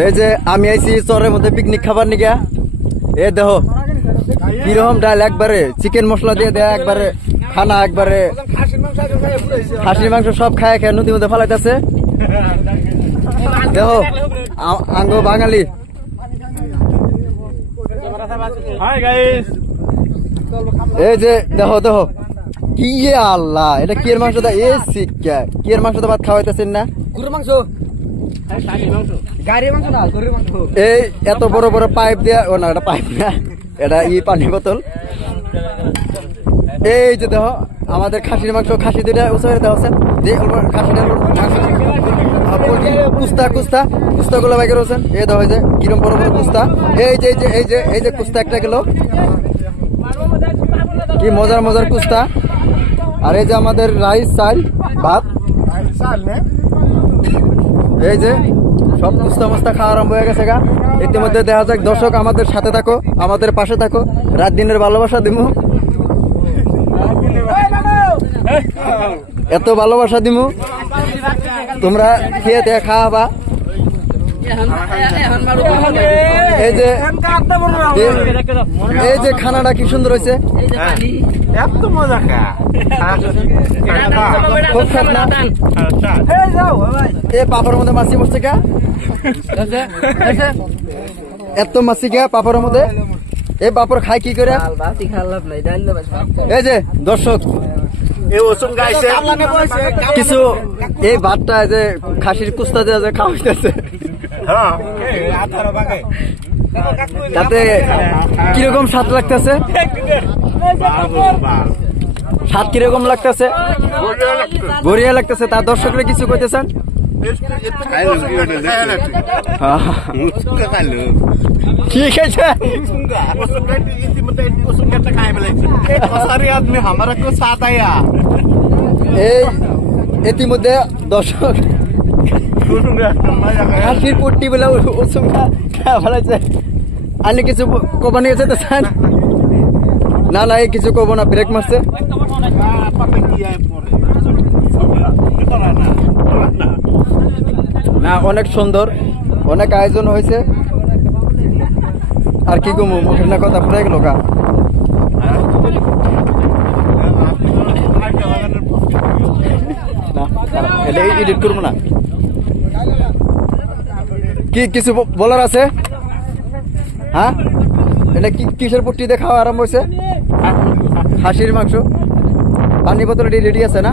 এই যে আমি আইছি চরের মধ্যে পিকনিক খাবার নিগা। এ দেখো কিরকম ডাল, একবারে চিকেন মশলা দিয়ে দেয়, একবারে খানা, একবারে খাসির মাংস সব খায় খায় নদীর মধ্যে ফালাইতেছে। দেখো আঙ্গ বাঙালি। এই যে দেখো দেখো কি আল্লাহ, এটা কি এর মাংস দা? এ শিক্ষা কি এর মাংস ভাত খাওয়াইতেছেন না? গরুর মাংস, গাড়ির মাংস না, গরুর মাংস। এই এত বড় বড় পাইপ দেয়া, ও না এটা পাইপ না, এটা পানি বোতল। এই যে দেখো আমাদের খাসির মাংস, খাসি দুইটা উৎসবের দেওয়া আছে যে খাসিটা কুস্তা কুস্তা কুস্তা গুলো বাইকে রয়েছেন। এই দেখো যে কিরম বড় বড় কুস্তা। এই যে এই যে এই যে কুস্তা একটা কিলো, কি মজার মজার কুস্তা। আর এই যে আমাদের রাইস, চাল, ভাত, এই যে সব কুস্তা মুস্তা খাওয়া আরম্ভ হয়ে গেছে গা। ইতিমধ্যে দেখা যাক দর্শক, আমাদের সাথে থাকো, আমাদের পাশে থাকো, রাত দিনের ভালোবাসা দিমু, এত ভালোবাসা দিমু, তোমরা খেয়ে দিয়ে খাওয়াবা। এই যে খানাটা কি সুন্দর হয়েছে, খুব খাট না? এ পাপড়ের মধ্যে মাছি বসছে কা, এত মাছি কা পাপড়ের মধ্যে? এই পাপড় খাই কি করে? এই যে দর্শক কিছু এই ভাতটা যে খাসির কুস্তা যে খাওয়াইতেছে, তাতে কিরকম স্বাদ লাগতেছে? স্বাদ কিরকম লাগতেছে? বড়িয়া লাগতেছে। তার দর্শকরা কিছু কইতেছেন? ঠিক আছে, এই ইতিমধ্যে দর্শক খাসির পুট্টি বলে ফেলাইছে। আপনি কিছু কবা নিয়ে যেতে চান? না না, এই কিছু কব না, ব্রেক মারছে। না অনেক সুন্দর, অনেক আয়োজন হয়েছে। আর কি কমু, মুখের না কথা ফুরে গেল গা। এটা এডিট করবো না। কি কিছু বলার আছে? হ্যাঁ, এটা কিসের পুট্টি দিয়ে খাওয়া আরম্ভ হয়েছে? খাসির মাংস, পানি বোতল রেডি আছে না?